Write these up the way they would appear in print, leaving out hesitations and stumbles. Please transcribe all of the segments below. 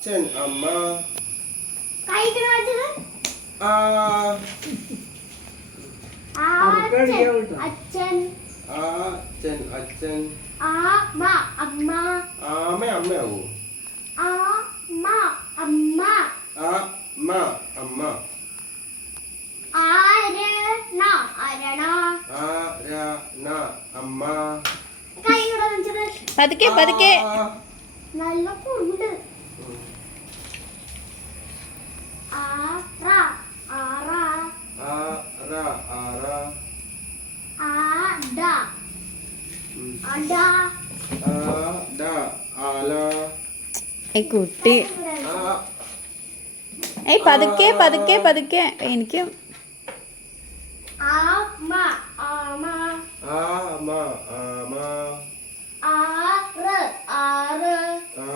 അച്ഛൻ അമ്മ ആ അച്ഛൻ അച്ഛൻ അമ്മ അമ്മ ആമ അമ്മയാവോ അമ്മ അമ്മ അമ്മ അമ്മ അരണ അരണ ആരണ അമ്മ കൈ കൂടെ വെച്ചത് പതുക്കെ പതുക്കെ നല്ല കുറുണ്ട് ആറ ആറ ആറ ആറ ആട അട ആട ആല ഈ കുട്ടി ഏയ് പതുക്കെ പതുക്കെ പതുക്കെ എനിക്കും ആമ ആമ ആമ ആമ ആറ് ആറ്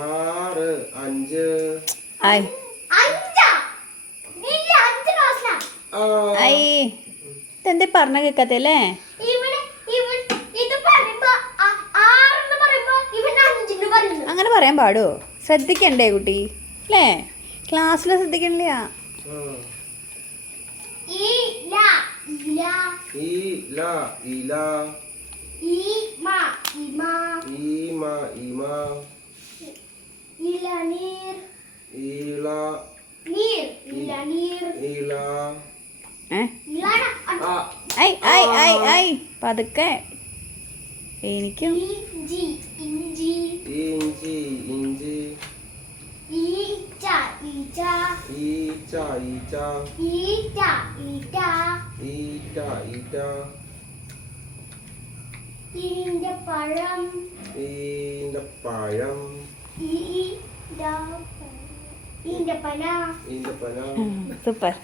ആറ് അഞ്ച് ഐ അഞ്ചാ നീ അഞ്ച് ക്ലാസ്സിലാ ഐ ഇതെന്തേ പറഞ്ഞ കേക്കത്തല്ലേ ഇവിടെ ഇത് പറയുമ്പോ ആറെന്ന് പറയുമ്പോ ഇവൻ അഞ്ചിന് പറയുന്നു അങ്ങനെ പറയാൻ പാടുമോ ശ്രദ്ധിക്കണ്ടേ കുട്ടി അല്ലേ ക്ലാസ്സിൽ ശ്രദ്ധിക്കണില്ല ഇല ഇല ഇല ഇല ഈമ ഇമ ഈമ ഇമ ഇളനീർ ഇല നീർ ഇളനീർ ഇല ഇളന ആ ഐ ഐ ഐ ഐ പതുക്കെ എനിക്കും ഇഞ്ചി ഇഞ്ചി ഇഞ്ചി ഇഞ്ചി ഈച്ച ഈച്ച ഈച്ച ഈച്ച ഈറ്റ ഈറ്റ ഈറ്റ ഈറ്റ ഈന്തപ്പഴം ഈന്തപ്പഴം ഈന്തപ്പന ഈന്തപ്പന സൂപ്പർ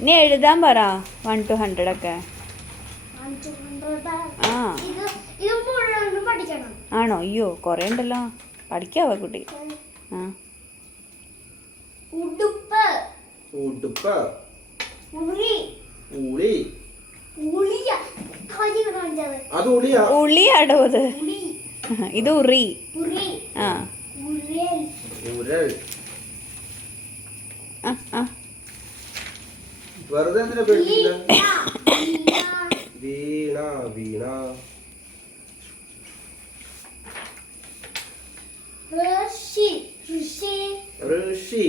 ഇനി എഴുതാൻ പറ 1 to 100 ഒക്കെ ആ ഇത് മുഴുവനും പഠിക്കണം ആണോ അയ്യോ കുറേ ഉണ്ടല്ലോ പഠിക്കാവോ കുട്ടി ആ ഉടുപ്പ് ഉടുപ്പ് ഉളി ഉളി ഉളിയ കാര്യം കാണിച്ചത് അത് ഉളിയാ ഉളിയാടോ അത് ഉളി ഇത് ഉറി ഉറി ആ ഉരൽ ഉരൽ ആ ആ വെറുതെ എന്തിനാ പേടിപ്പിക്കുന്നത് വീണ വീണ വീണ ഋഷി ഋഷി ഋഷി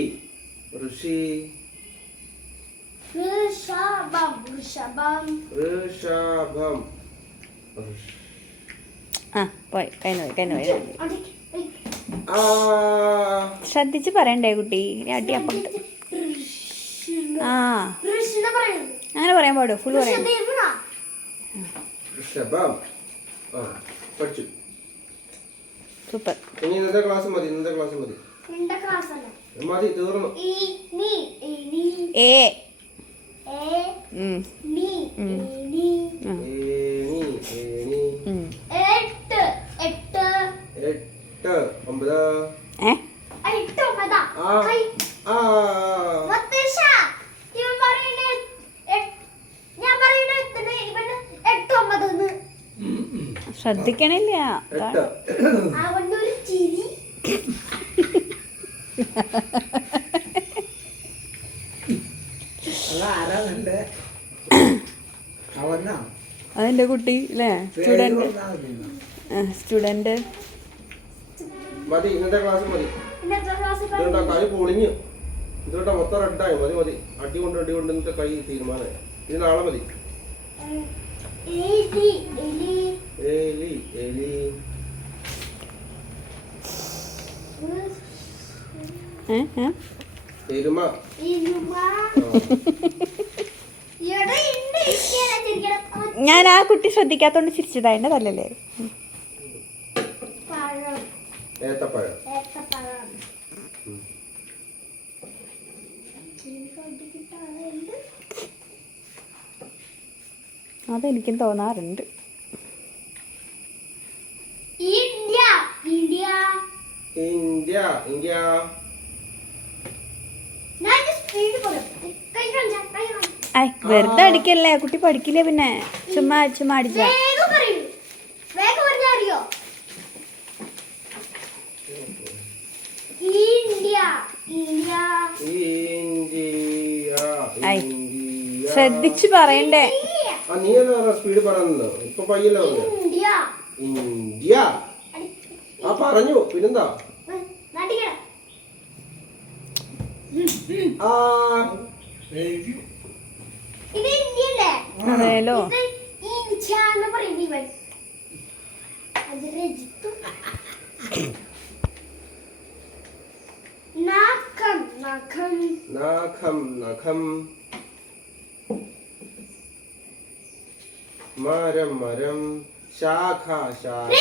ഋഷി ഋഷഭം ഋഷഭം ഋഷഭം ആ പോയി കഴിഞ്ഞു ആ ശ്രദ്ധിച്ച് പറയണ്ടേ കുട്ടി ഇനി അടി അപ്പുറത്ത് ആ ഋഷിന പറയുന്നത് അങ്ങനെ പറയാൻ പാടുമോ ഫുൾ പറയാം ഋഷഭദേവനാ ഋഷഭം ആ പഠിച്ചു സൂപ്പർ ഇനി ഇന്നത്തെ ക്ലാസ് മതി നിന്റെ ക്ലാസ് അല്ല മതി തീർന്നു ഈ നീ നീ ഏ എ ഉം, നീ നീ ഏണി ഏണി ഉം. എട്ട് എട്ട് എട്ട് ഒമ്പത് ഏ എട്ട് ഒമ്പതാ ആ കൈ ആ മുത്തശ്ശ ഇവൻ പറയുന്നത് ഞാൻ പറയുന്നത് ഇവന് എട്ട് ഒമ്പതെന്ന് ശ്രദ്ധിക്കണില്ല എട്ട് അവന്റെ ഒരു ചിരി അതെന്റെ കുട്ടി അല്ലേ സ്റ്റുഡന്റ് മതി ഇന്നത്തെ ക്ലാസ് മതി ഇന്നത്തെ ക്ലാസ്സിൽ ഇതുകൊണ്ടാ കൈ പൊളിഞ്ഞു ഇതുകൊണ്ടാ മൊത്തം റെഡായി മതി അടി കൊണ്ട് ഇന്നത്തെ കൈ തീരുമാനമായി ഇത് നാളെ മതി എലി എലി എലി എലി എരുമ ഇരുമ എടാ ഇണ്ട് ഇരിക്കാനാ ചിരിക്കണം ഞാൻ ആ കുട്ടി ശ്രദ്ധിക്കാത്തോണ്ട് ചിരിച്ചതാ എന്റെ തല്ലല്ലേ പഴം ഏത്തപ്പഴം ഏത്തപ്പഴം അതെനിക്കും തോന്നാറുണ്ട് ഇന്ത്യ ഇന്ത്യ ഇന്ത്യ ഇന്ത്യ ഞാൻ സ്പീഡ് പറയും കൈ കാണിച്ചാ കൈ കാണിച്ചാ ഐ വെറുതെ അടിക്കല്ലേ കുട്ടി പഠിക്കില്ലേ പിന്നെ ചുമ്മാ അടിച്ച വേഗം പറയൂ വേഗം പറഞ്ഞാ അറിയോ ഇന്ത്യ ഇന്ത്യ ഐ. ശ്രദ്ധിച്ച് പറയണ്ടേ. ആ നീ എന്താ സ്പീഡ് പറയുന്നത്? ഇപ്പൊ പയ്യല്ലോ ഇന്ത്യ ഇന്ത്യ. ആ പറഞ്ഞു പിന്നെന്താ? നാട്ടിക്കട ആ ഇത് ഇന്ത്യയല്ലേ? അതേലോ. ഇത് ഇന്ത്യ എന്ന് പറയുന്നത് ഇവൻ അത് രജിത്തു. നഖം നഖം നഖം നഖം. മരം മരം. ശാഖ ശാഖ.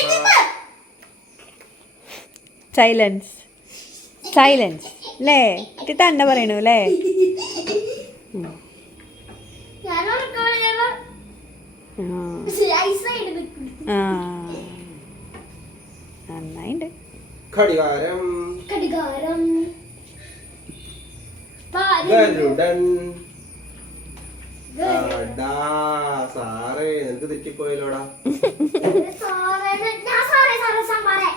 സൈലൻസ് സൈലൻസ് അല്ലേ? ഇത് തന്നെ പറയണു അല്ലേ? ഞാൻ ഉറക്കമാണ് ഐസായിട്ട് നിൽക്കും. ആ നന്നായിണ്ട്. ഘടികാരം. കടികാരം ഗരുഡൻ. സാറേ നിനക്ക് തെറ്റിപ്പോയല്ലോടാ. സാറേ ഞാൻ സാറേ സാറേ സാമ്പാറേ